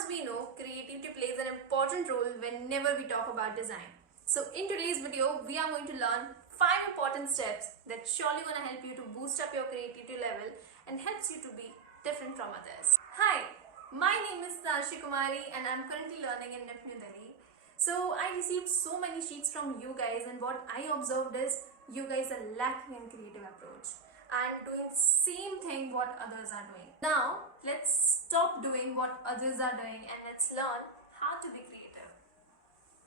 As we know, creativity plays an important role whenever we talk about design. So in today's video, we are going to learn 5 important steps that surely going to help you to boost up your creativity level and helps you to be different from others. Hi, my name is Tashi Kumari and I'm currently learning in NIF New Delhi. So I received so many sheets from you guys, and what I observed is you guys are lacking in creative approach and doing same thing what others are doing. Now let's stop doing what others are doing and let's learn how to be creative.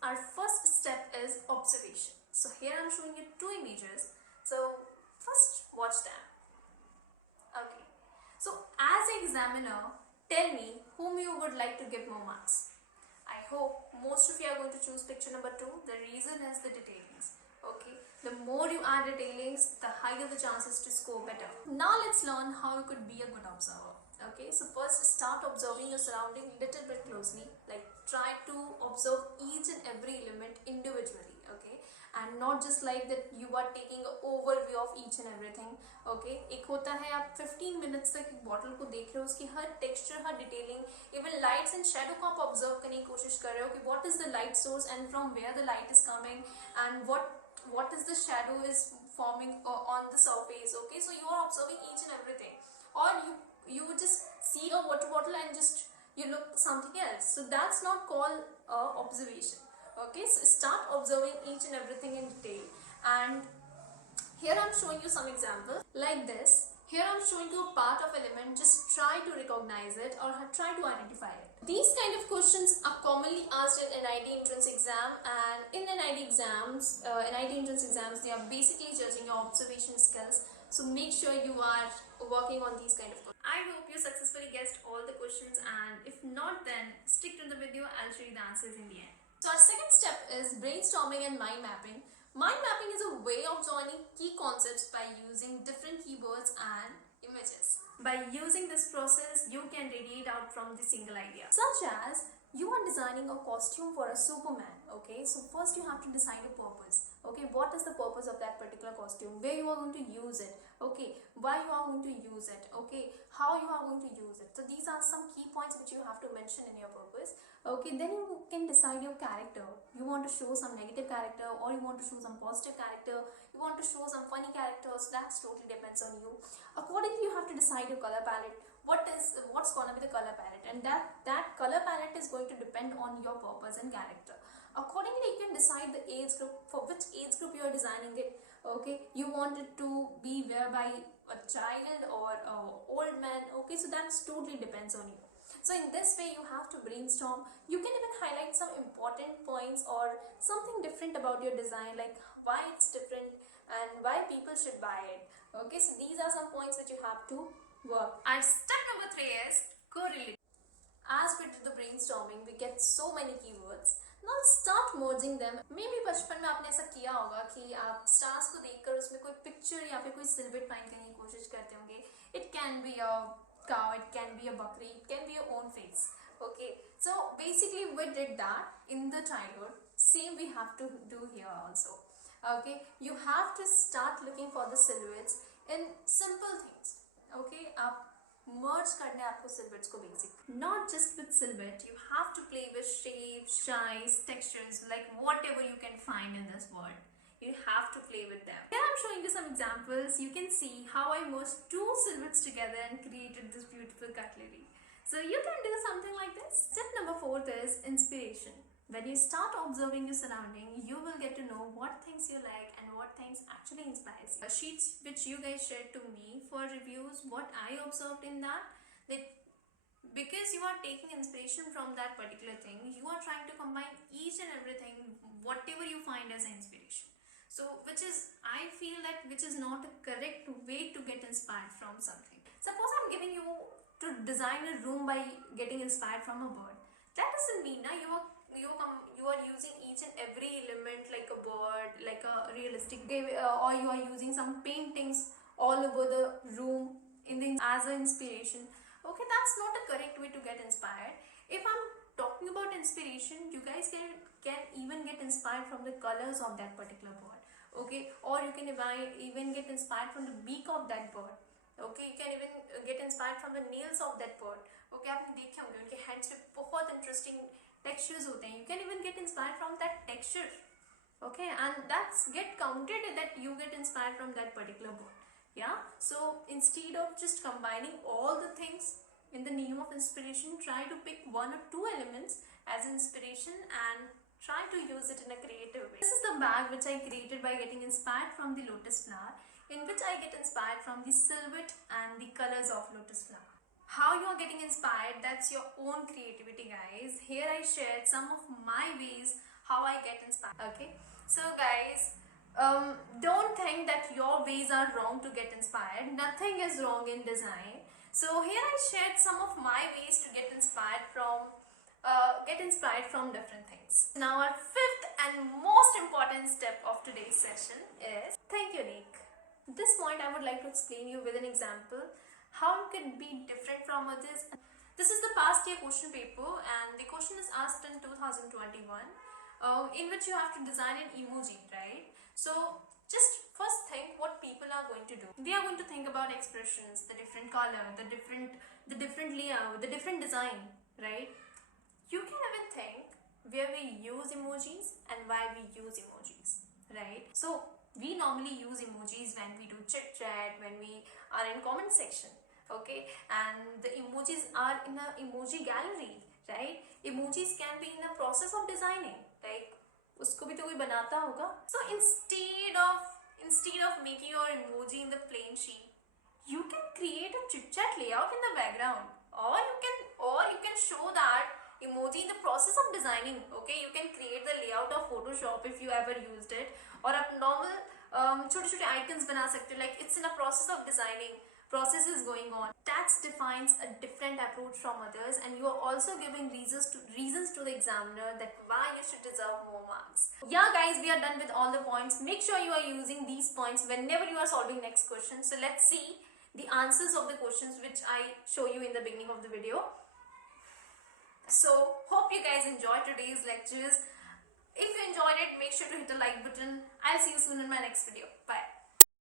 Our first step is observation. So here I'm showing you 2 images. So first watch them. Okay. So as an examiner, tell me whom you would like to give more marks. I hope most of you are going to choose picture number 2. The reason is the detailings. Okay, the more you add detailings, the higher the chances to score better. Now let's learn how you could be a good observer. Okay, so first start observing your surrounding little bit closely. Like try to observe each and every element individually. Okay, and not just like that you are taking an overview of each and everything. Okay, एक होता है आप 15 minutes तक एक bottle को देख रहे हो, उसकी हर टेक्सचर, हर detailing, even lights and shadow को आप ऑब्जर्व करने की कोशिश कर रहे हो कि what is the light source and from where the light is coming and what is the shadow is forming on the surface. Okay, so you are observing each and everything, or you just see a water bottle and just you look something else, so that's not called observation. Okay, so start observing each and everything in detail, and here I'm showing you some examples like this. Here I'm showing you a part of element, just try to recognize it or try to identify it. These kind of questions are commonly asked in NIT entrance exam, and in NIT entrance exams, they are basically judging your observation skills. So make sure you are working on these kind of questions. I hope you successfully guessed all the questions, and if not, then stick to the video, I'll show you the answers in the end. So our second step is brainstorming and mind mapping. Mind mapping is a way of joining key concepts by using different keywords and images. By using this process, you can radiate out from the single idea. Such as, you are designing a costume for a Superman. Okay, so first you have to decide a purpose. Okay, what is the purpose of that particular costume? Where you are going to use it? Okay, why you are going to use it? Okay, how you are going to use it? So these are some key points which you have to mention in your purpose. Okay, then you can decide your character. You want to show some negative character, or you want to show some positive character, you want to show some funny characters. That totally depends on you. Accordingly, you have to decide your color palette. What's gonna be the color palette, and that color palette is going to depend on your purpose and character. Accordingly, you can decide the age group, for which age group you are designing it. Okay, you want it to be whereby a child or an old man. Okay, so that totally depends on you. So in this way, you have to brainstorm. You can even highlight some important points or something different about your design, like why it's different and why people should buy it. Okay, so these are some points which you have to work. Our step number 3 is correlate. As we do the brainstorming, we get so many keywords. Now start merging them. Maybe बचपन में आपने ऐसा किया होगा कि आप stars को देखकर उसमें कोई picture या फिर कोई silhouette find करने की कोशिश करते होंगे. It can be a cow, it can be a bakri, it can be your own face. Okay, so basically we did that in the childhood. Same we have to do here also. Okay, you have to start looking for the silhouettes in simple things. Okay, आप merge करने आपको silhouettes को basic. Not just with silhouette, you have to play with shapes, size, textures, like whatever you can find in this world. You have to play with them. Here I'm showing you some examples. You can see how I merged 2 silhouettes together and created this beautiful cutlery. So you can do something like this. Step number 4 is inspiration. When you start observing your surrounding, you will get to know what things you like and what things actually inspires you. Sheets which you guys shared to me for reviews, what I observed in that because you are taking inspiration from that particular thing, you are trying to combine each and everything, whatever you find as an inspiration. So I feel that which is not a correct way to get inspired from something. Suppose I'm giving you to design a room by getting inspired from a bird. That doesn't mean that you are using each and every element like a bird, like a realistic or you are using some paintings all over the room as an inspiration. Okay, that's not a correct way to get inspired. If I'm talking about inspiration, you guys can even get inspired from the colors of that particular bird. Okay, or you can even get inspired from the beak of that bird. Okay, you can even get inspired from the nails of that bird. Okay, आपने देखे होंगे उनके heads पे बहुत interesting textures होते हैं. You can even get inspired from that texture. Okay, and that's get counted that you get inspired from that particular board. Yeah, so instead of just combining all the things in the name of inspiration, try to pick one or two elements as inspiration and try to use it in a creative way. This is the bag which I created by getting inspired from the lotus flower, in which I get inspired from the silhouette and the colors of lotus flower. How you are getting inspired, that's your own creativity, guys. Here I shared some of my ways how I get inspired. Okay, so guys, don't think that your ways are wrong to get inspired. Nothing is wrong in design. So here I shared some of my ways to get inspired from different things. Now our fifth and most important step of today's session is think unique. At this point I would like to explain you with an example how it could be different from others. This is the past year question paper, and the question is asked in 2021, in which you have to design an emoji, right? So just first think what people are going to do. They are going to think about expressions, the different color, the different layout, the different design, right? You can even think where we use emojis and why we use emojis, right? So we normally use emojis when we do chit chat, when we are in comment section, okay? And the emojis are in a emoji gallery, right? Emojis can be in a process of designing, like उसको भी तो कोई बनाता होगा. So instead of making your emoji in the plain sheet, you can create a chit chat layout in the background, or you can show that emoji in the process of designing. Okay, you can create the layout of Photoshop if you ever used it, or आप normal छोटे-छोटे icons बना सकते हो, like it's in a process of designing. Process is going on. That defines a different approach from others, and you are also giving reasons to the examiner that why you should deserve more marks. Yeah guys, we are done with all the points. Make sure you are using these points whenever you are solving next question. So let's see the answers of the questions which I show you in the beginning of the video. So hope you guys enjoyed today's lectures. If you enjoyed it, make sure to hit the like button. I'll see you soon in my next video. Bye.